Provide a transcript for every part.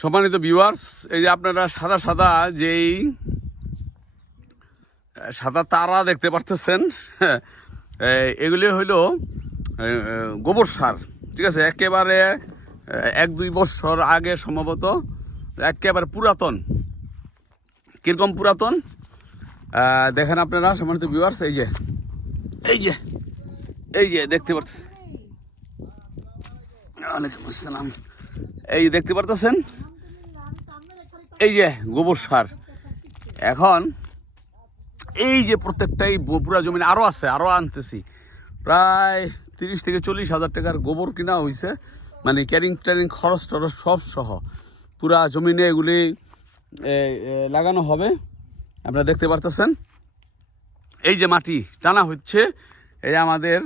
সম্মানিত ভিউয়ার্স, এই যে আপনারা সাদা সাদা যেই সাদা তারা দেখতে পারতেছেন, এগুলি হইল গোবর সার। ঠিক আছে, একেবারে 1-2 বছর আগে সম্ভবত, একেবারে পুরাতন। কীরকম পুরাতন দেখেন আপনারা সম্মানিত ভিউয়ার্স। এই যে এই যে এই যে দেখতে পাচ্ছেন, ওয়ালাইকুম আসসালাম, এই দেখতে পারতেছেন এই যে গোবর সার। এখন এই যে প্রত্যেকটাই পুরা জমিনে আরও আছে, আরও আনতেছি, প্রায় 30 থেকে 40 হাজার টাকার গোবর কিনা হয়েছে, মানে ক্যারিং ট্যারিং খরচ টরচ সব সহ পুরা জমিনে এগুলি লাগানো হবে। আপনারা দেখতে পারতেছেন এই যে মাটি টানা হচ্ছে, এই আমাদের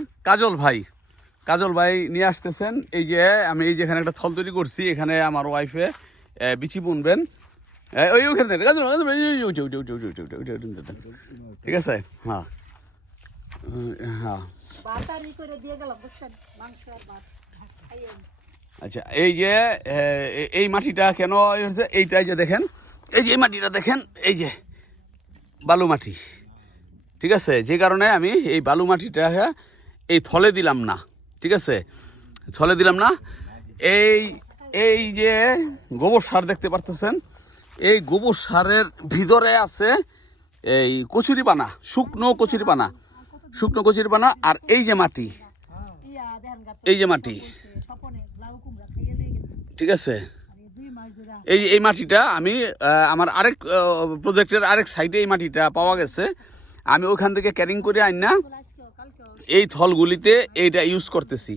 কাজল ভাই নিয়ে আসতেছেন। এই যে আমি এই যেখানে একটা থল তৈরি করছি, এখানে আমার ওয়াইফে বিচি বুনবেন। ওইখানে ঠিক আছে। হ্যাঁ হ্যাঁ, আচ্ছা, এই যে এই মাটিটা কেন হচ্ছে, এইটাই যে দেখেন, এই যে এই মাটিটা দেখেন, এই যে বালু মাটি। ঠিক আছে, যে কারণে আমি এই বালু মাটিটা এই থলে দিলাম না। ঠিক আছে, থলে দিলাম না। এই যে গোবর সার দেখতে পারতেছেন, এই গোবর সারের ভিতরে আছে এই কচুরিপানা, শুকনো কচুরিপানা। আর এই যে মাটি, ঠিক আছে, এই মাটিটা আমি আমার আরেক প্রজেক্টের আরেক সাইডে এই মাটিটা পাওয়া গেছে, আমি ওখান থেকে ক্যারিং করে আইন না এই থলগুলিতে এইটা ইউজ করতেছি।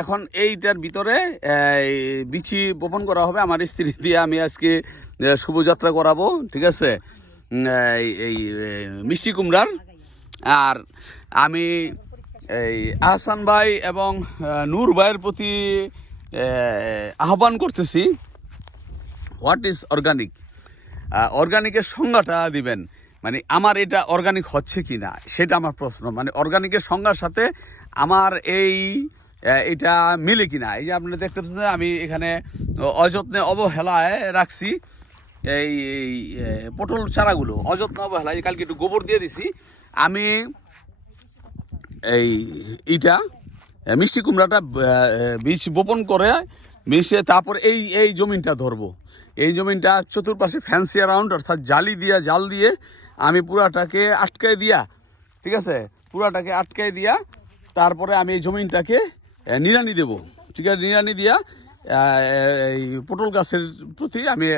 এখন এইটার ভিতরে বিচি বপন করা হবে। আমার স্ত্রী দিয়ে আমি আজকে শুভযাত্রা করাবো। ঠিক আছে, এই মিষ্টি কুমড়ার। আর আমি এই আহসান ভাই এবং নূর ভাইয়ের প্রতি আহ্বান করতেছি, হোয়াট ইজ অর্গানিক, অর্গানিকের সংজ্ঞাটা দিবেন। মানে আমার এটা অর্গানিক হচ্ছে কি না সেটা আমার প্রশ্ন। মানে অর্গানিকের সংজ্ঞার সাথে আমার এটা মিলে কিনা। এই যে আপনারা দেখতে পাচ্ছেন আমি এখানে অযত্নে অবহেলায় রাখছি এই পটল চারাগুলো, অযত্নে অবহেলায়। কালকে একটু গোবর দিয়ে দিছি আমি। এইটা মিষ্টি কুমড়াটা বীজ বপন করে মিশিয়ে তারপর এই জমিনটা ধরবো। এই জমিনটা চতুর্পাশে ফ্যান্সি রাউন্ড অর্থাৎ জাল দিয়ে আমি পুরাটাকে আটকায় দিয়া, ঠিক আছে, পুরাটাকে আটকায় দিয়া তারপরে আমি এই জমিনটাকে নিড়ানি দেবো। ঠিক আছে, নিড়ানি দিয়া এই পটল গাছের প্রতি আমি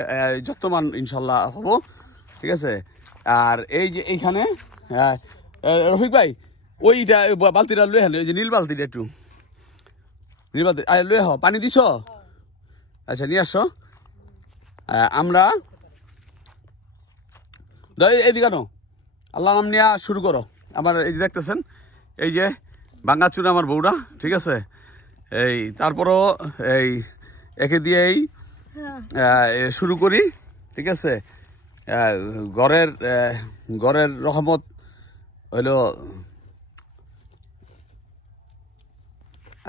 যত্নবান ইনশাল্লাহ হব। ঠিক আছে। আর এই যে এইখানে রফিক ভাই ওইটা বালতিটা লয়ে হলো, ওই যে নীল বালতিটা, একটু নীল বালতি লয়ে হ, পানি দিছ? আচ্ছা, নিয়ে আসো। আমরা এইদিকে নো, আল্লাহ নাম নিয়ে শুরু করো। আমার এই যে দেখতেছেন, এই যে বাঙ্গাচুরা আমার বউরা। ঠিক আছে, এই তারপরও এই একে দিয়েই শুরু করি। ঠিক আছে, ঘরের রহমত হইল।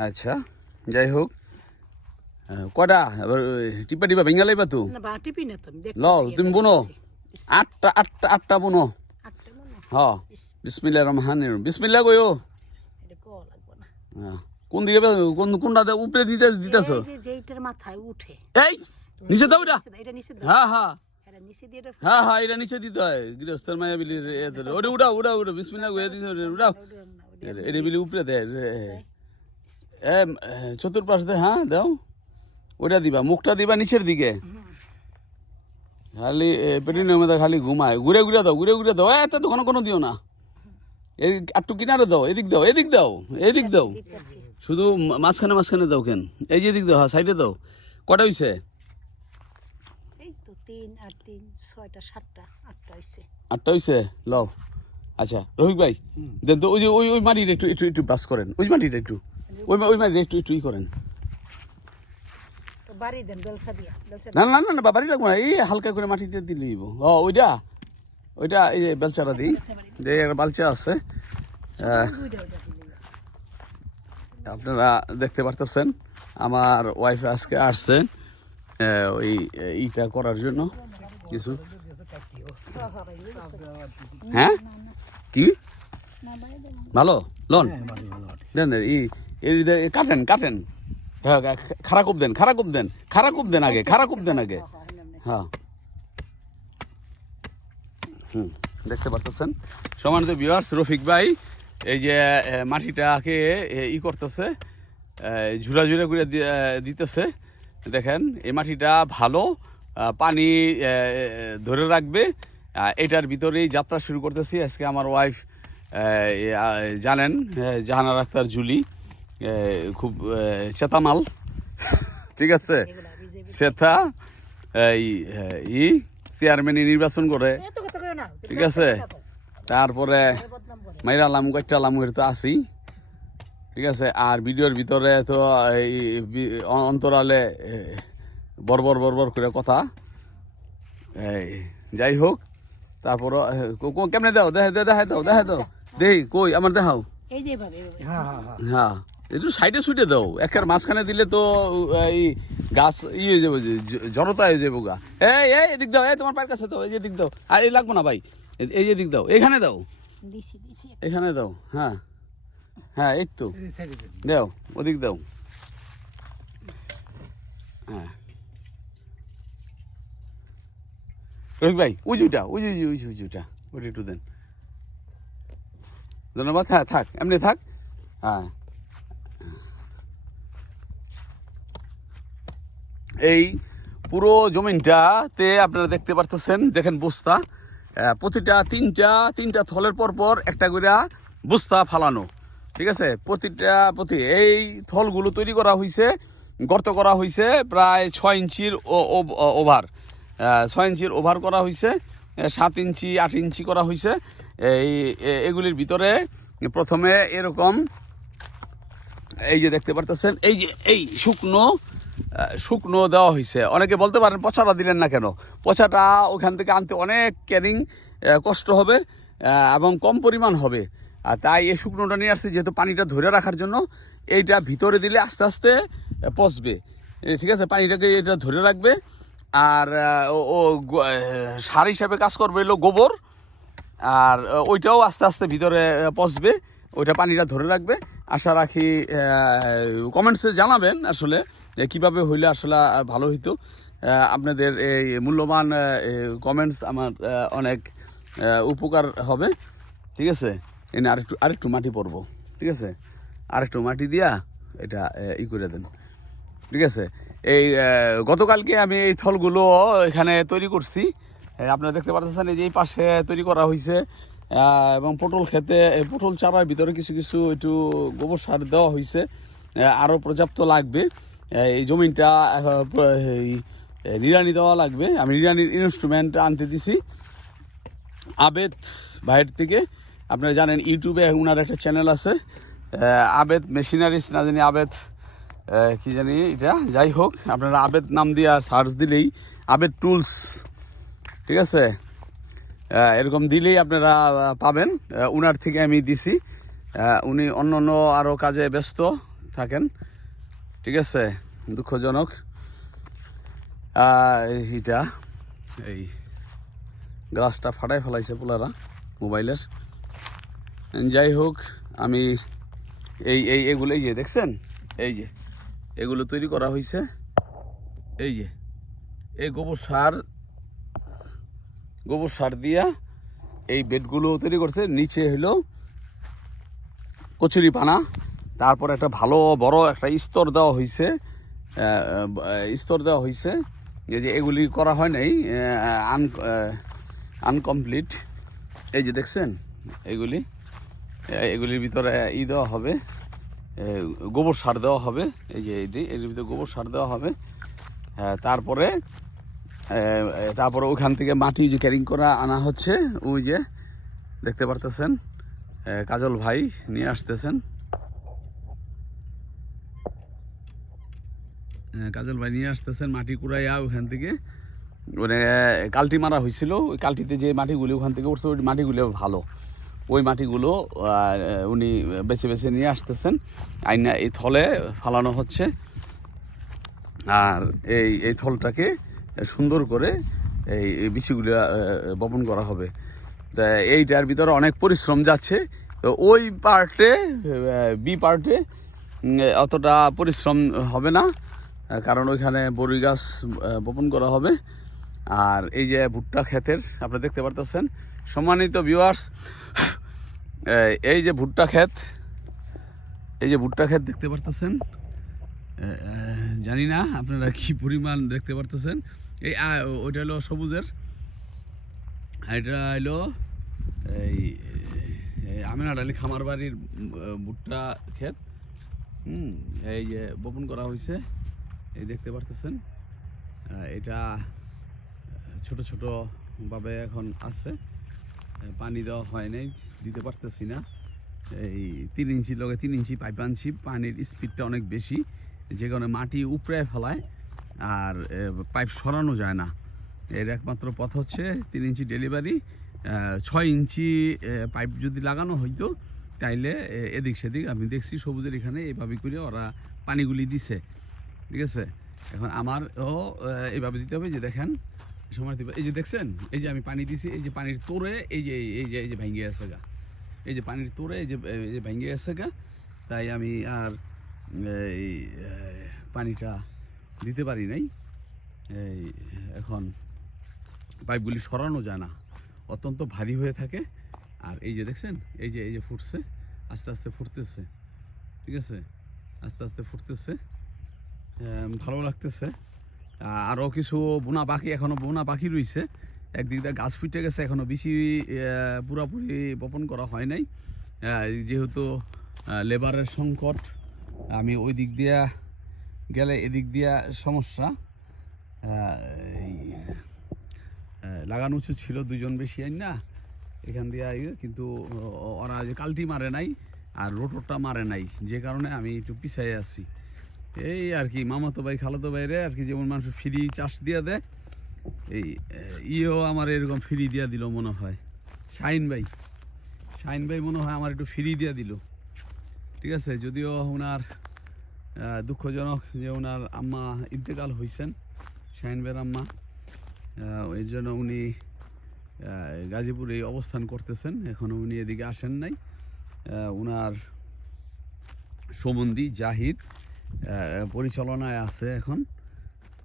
আচ্ছা, যাই হোক, কয়টা এবার টিপা ভেঙে লাইবা তো লও, তুমি বোনো আটটা বোনো। হ্যাঁ, বিসমিল্লাহির রহমানির রহিম, বিসমিল্লাহ কইও। কোন দিকে কোনটা উপরে দিতেছো? এই নিচে দাও এটা। হ্যাঁ হ্যাঁ হ্যাঁ হ্যাঁ, এটা নিচে দিতে হয়। গৃহস্থের মায়া বিলির ওটা উড়াও বিসমিল্লাহ কইয়া দিতে উড়াও। এটা বিলি উপরে দেয় চতুর্পাশ দে। হ্যাঁ দাও, ওইটা দিবা, মুখটা দিবা নিচের দিকে। খালি পেটিনের মধ্যে খালি ঘুমায়, ঘুরে দাও। এত তো কোনো দিও না, এই একটু কিনারে দাও, এদিক দাও, শুধু মাঝখানে দাও। কেন এই যে এদিক দাও, হ্যাঁ সাইডে দাও। কটা হয়েছে? 8টা হয়েছে, লও। আচ্ছা রফিক ভাই দেন তো, ওই যে ওই মাটিটা একটু বাস করেন, ওই মাটিটা একটু একটু করেন। না বাড়ি লাগবো না, এই হালকা করে মাটিতে দিলেই। ওইটা এই যে বেলচাটা দিই, যে একটা বালচা আছে, আপনারা দেখতে পারতেছেন। আমার ওয়াইফ আজকে আসছে ওই ইটা করার জন্য কিছু। হ্যাঁ কি ভালো লোন দেন কাটেন কাটেন, হ্যাঁ খারাপ দেন খারাপ দেন আগে খারাপ দেন আগে। হ্যাঁ দেখতে পারতেছেন সম্মানিত ভিউয়ার্স, রফিক ভাই এই যে মাটিটাকে ই করতেছে, ঝুরা ঝুরা করে দিতেছে। দেখেন এই মাটিটা ভালো পানি ধরে রাখবে, এটার ভিতরেই যাত্রা শুরু করতেছি আজকে। আমার ওয়াইফ জানেন জাহানার আক্তার জুলি খুব চেতামাল, ঠিক আছে, সেটা ই চেয়ারম্যানই নির্বাচন করে, ঠিক আছে। তারপরে মাইরা লামু কাইটা লামু তো আছি, ঠিক আছে। আর ভিডিওর ভিতরে তো এই অন্তরালে বরবর বরবর করে কথা, যাই হোক। তারপর কেমনে দাও দেখা দাও দেই কই আমার দেখাও, হ্যাঁ একটু সাইডে সুইডে দাও, একের মাঝখানে দিলে তো এই গাছ ইয়ে হয়ে যাবো, জড়তা হয়ে যাবো গা। এই এদিক দাও, এই তোমার পায়ের কাছে দাও, এই যে দিক দাও, আর এই লাগবো না ভাই, এই যে দিক দাও, এইখানে দাও, এখানে দাও, হ্যাঁ হ্যাঁ এই তো দাও, ওদিক দাও, হ্যাঁ রফিক ভাই উজুটা উজুটা ওটা একটু দেন, ধন্যবাদ। হ্যাঁ থাক এমনি থাক, হ্যাঁ এই পুরো জমিনটাতে আপনারা দেখতে পারতেছেন, দেখেন বস্তা প্রতিটা তিনটা থলের পর একটা করে বস্তা ফালানো, ঠিক আছে। প্রতি এই থলগুলো তৈরি করা হয়েছে, গর্ত করা হয়েছে প্রায় 6 ইঞ্চির ওভার, 6 ইঞ্চির ওভার করা হয়েছে, 7 ইঞ্চি 8 ইঞ্চি করা হয়েছে। এগুলির ভিতরে প্রথমে এরকম এই যে দেখতে পারতেছেন, এই যে এই শুকনো দেওয়া হয়েছে। অনেকে বলতে পারেন পচাটা দিলেন না কেন, পচাটা ওখান থেকে আনতে অনেক ক্যারিং কষ্ট হবে এবং কম পরিমাণ হবে, আর তাই এই শুকনোটা নিয়ে আসছে, যেহেতু পানিটা ধরে রাখার জন্য। এইটা ভিতরে দিলে আস্তে আস্তে পচবে, ঠিক আছে, পানিটাকে এটা ধরে রাখবে। আর ও সার হিসাবে কাজ করবে এলো গোবর, আর ওইটাও আস্তে আস্তে ভিতরে পচবে, ওইটা পানিটা ধরে রাখবে। আশা রাখি কমেন্টসে জানাবেন আসলে কিভাবে হইলে আসলে ভালো হইতো। আপনাদের এই মূল্যবান কমেন্টস আমার অনেক উপকার হবে, ঠিক আছে। এনে আরেকটু মাটি পড়ব, ঠিক আছে, আরেকটু মাটি দিয়া এটা ই করে দেন, ঠিক আছে। এই গতকালকে আমি এই থলগুলো এখানে তৈরি করছি, আপনারা দেখতে পাচ্ছেন এই যে এই পাশে তৈরি করা হয়েছে। এবং পটল খেতে পটল চারার ভিতরে কিছু একটু গোবর সার দেওয়া হয়েছে, আরও পর্যাপ্ত লাগবে। এই জমিনটা নিড়ানি দেওয়া লাগবে। আমি নিড়ানির ইনস্ট্রুমেন্ট আনতে দিছি আবেদ ভাইয়ের থেকে। আপনারা জানেন ইউটিউবে ওনার একটা চ্যানেল আছে আবেদ মেশিনারিস, না জানি আবেদ কি জানি এটা, যাই হোক আপনারা আবেদ নাম দিয়া সার্চ দিলেই আবেদ টুলস, ঠিক আছে, এরকম দিলেই আপনারা পাবেন। উনার থেকে আমি দিছি, উনি অন্য আরও কাজে ব্যস্ত থাকেন, ঠিক আছে, দুঃখজনক। এইটা এই গ্লাসটা ফাটাই ফেলাইছে পোলারা মোবাইলের। যাই হোক আমি এগুলো এই যে দেখছেন, এই যে এগুলো তৈরি করা হয়েছে, এই যে এই গোবর সার দিয়া এই বেডগুলো তৈরি করছে। নিচে হলো কচুরি পানা, তারপর একটা ভালো বড় একটা স্তর দেওয়া হয়েছে, যে এগুলি করা হয় নাই, আনকমপ্লিট। এই যে দেখছেন এগুলির ভিতরে দেওয়া হবে, গোবর সার দেওয়া হবে, এই যে এর ভিতরে গোবর সার দেওয়া হবে। তারপরে ওখান থেকে মাটি যে ক্যারিং করা আনা হচ্ছে, ওই যে দেখতে পারতেছেন কাজল ভাই নিয়ে আসতেছেন, মাটি কুড়াইয়া ওখান থেকে, মানে কাল্টি মারা হয়েছিল, ওই কাল্টিতে যে মাটিগুলি ওখান থেকে উঠছে, ওই মাটিগুলো ভালো, ওই মাটিগুলো উনি বেছে নিয়ে আসতেছেন, আইনা এই থলে ফালানো হচ্ছে। আর এই থলটাকে সুন্দর করে এই বিচিগুলো বপন করা হবে। তা এইটার ভিতরে অনেক পরিশ্রম যাচ্ছে। তো ওই পার্টে বি পার্টে অতটা পরিশ্রম হবে না, কারণ ওইখানে বড়ি গাছ বপন করা হবে। আর এই যে ভুট্টা ক্ষেতের আপনারা দেখতে পারতেছেন সম্মানিত ভিউয়ার্স, এই যে ভুট্টা ক্ষেত, এই যে ভুট্টা ক্ষেত দেখতে পারতেছেন, জানি না আপনারা কি পরিমাণ দেখতে পারতেছেন। এই ওইটা হলো সবুজের, এটা হলো এই আমিনার আলী খামার বাড়ির ভুট্টা ক্ষেত। এই যে বপন করা হয়েছে, এই দেখতে পারতেছেন। এটা ছোট ছোট ভাবে এখন আছে, পানি দেওয়া হয় নাই, দিতে পারতেছি না। এই 3 ইঞ্চি লগে 3 ইঞ্চি পাইপ আনছি, পানির স্পিডটা অনেক বেশি, যে কারণে মাটি উপড়ে ফেলায় আর পাইপ সরানো যায় না। এর একমাত্র পথ হচ্ছে 3 ইঞ্চি ডেলিভারি। 6 ইঞ্চি পাইপ যদি লাগানো হইতো তাইলে এদিক সেদিক আমি দেখছি সবুজের এখানে এইভাবে করে ওরা পানিগুলি দিছে, ঠিক আছে। এখন আমারও এইভাবে দিতে হবে। যে দেখেন সময় দিবে, এই যে দেখছেন, এই যে আমি পানি দিছি, এই যে পানির তোরে এই যে ভেঙে আছে গা, এই যে পানির তোরে এই যে ভেঙে আছে গা, তাই আমি আর এই পানিটা দিতে পারি নাই। এই এখন পাইপগুলি সরানো যায় না, অত্যন্ত ভারী হয়ে থাকে। আর এই যে দেখছেন, এই যে ফুটছে, আস্তে আস্তে ফুটতেছে, ঠিক আছে, আস্তে আস্তে ফুটতেছে, ভালো লাগতেছে। আরও কিছু বোনা বাকি, এখনও বোনা বাকি রয়েছে। একদিক দিয়ে গাছ ফুটে গেছে, এখনও বেশি পুরাপুরি বপন করা হয় নাই, যেহেতু লেবারের সংকট। আমি ওই দিক দিয়া গেলে এদিক দিয়া সমস্যা। লাগানো উচিত ছিল 2 জন বেশি আইন না এখান দিয়ে, কিন্তু ওরা যে কালটি মারে নাই আর রোটরটা মারে নাই, যে কারণে আমি একটু পিছাই আছি। এই আর কি মামাতো ভাই খালাতো ভাইরে আর কি, যেমন মানুষ ফ্রি চাষ দিয়ে দেয়, এই আমার এরকম ফ্রি দিয়া দিল মনে হয়। শাহিন ভাই মনে হয় আমার একটু ফ্রি দিয়া দিল, ঠিক আছে। যদিও ওনার দুঃখজনক যে ওনার আম্মা ইন্তেকাল হয়েছেন, শাহিন ভাইয়ের আম্মা, এর জন্য উনি গাজীপুরে অবস্থান করতেছেন, এখনও উনি এদিকে আসেন নাই। ওনার সম্বন্ধী জাহিদ পরিচালনায় আছে এখন,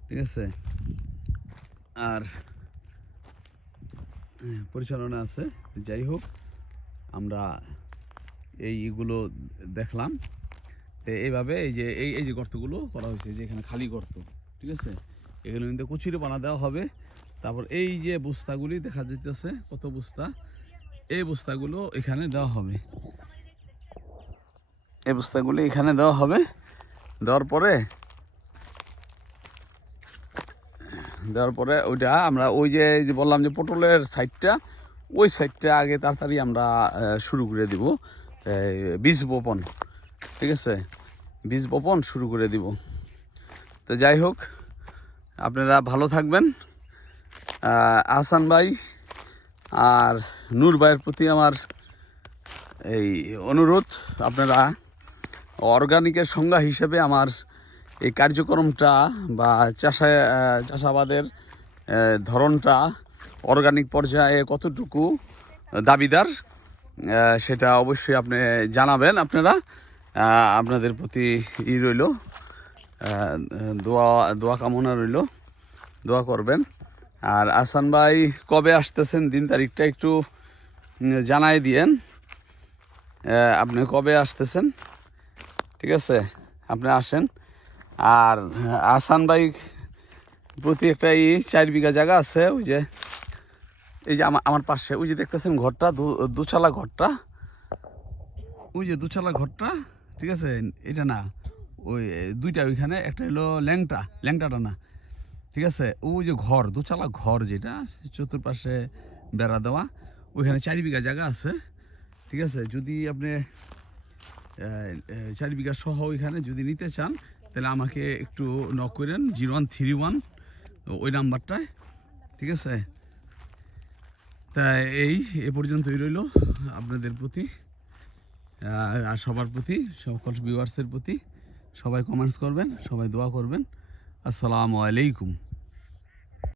ঠিক আছে, আর পরিচালনা আছে। যাই হোক, আমরা এইগুলো দেখলাম। এইভাবে এই যে গর্তগুলো করা হয়েছে, যে এখানে খালি গর্ত, ঠিক আছে, এগুলো কিন্তু কুচিরে বানা দেওয়া হবে। তারপর এই যে বস্তাগুলি দেখা যাইতেছে, কত বস্তা, এই বস্তাগুলো এখানে দেওয়া হবে, এই বস্তাগুলি এখানে দেওয়া হবে। দেওয়ার পরে ওইটা আমরা ওই যে বললাম যে পটলের সাইডটা, ওই সাইডটা আগে তাড়াতাড়ি আমরা শুরু করে দিব বীজ বপন, ঠিক আছে, বীজ বপন শুরু করে দিব। তো যাই হোক, আপনারা ভালো থাকবেন। আহসান ভাই আর নূর ভাইয়ের প্রতি আমার এই অনুরোধ, আপনারা অর্গানিকের সংজ্ঞা হিসেবে আমার এই কার্যক্রমটা বা চাষাবাদের ধরনটা অর্গানিক পর্যায়ে কতটুকু দাবিদার, সেটা অবশ্যই আপনি জানাবেন। আপনাদের প্রতি রইল, দোয়া কামনা রইল, দোয়া করবেন। আর আহসান ভাই কবে আসতেছেন, দিন তারিখটা একটু জানাই দিয়েন, আপনি কবে আসতেছেন, ঠিক আছে, আপনি আসেন। আর আহসান ভাই প্রতি একটা 4 বিঘা জায়গা আছে, ওই যে এই যে আমার পাশে ওই যে দেখতেছেন ঘরটা, দুচালা ঘরটা, ওই যে দুচালা ঘরটা, ঠিক আছে, এটা না, ওই 2টা ওইখানে, একটা হলো ল্যাংটাটা না, ঠিক আছে, ওই যে ঘর, দুচালা ঘর যেটা চতুর্পাশে বেড়া দেওয়া, ওইখানে 4 বিঘা জায়গা আছে, ঠিক আছে। যদি আপনি 4 বিঘা সহ ওইখানে যদি নিতে চান, তাহলে আমাকে একটু নক করেন 0131 ওই নাম্বারটায়, ঠিক আছে। তা এ পর্যন্তই রইল আপনাদের প্রতি আর সবার প্রতি, সকল ভিউয়ার্সের প্রতি। সবাই কমেন্টস করবেন, সবাই দোয়া করবেন। আসসালামু আলাইকুম।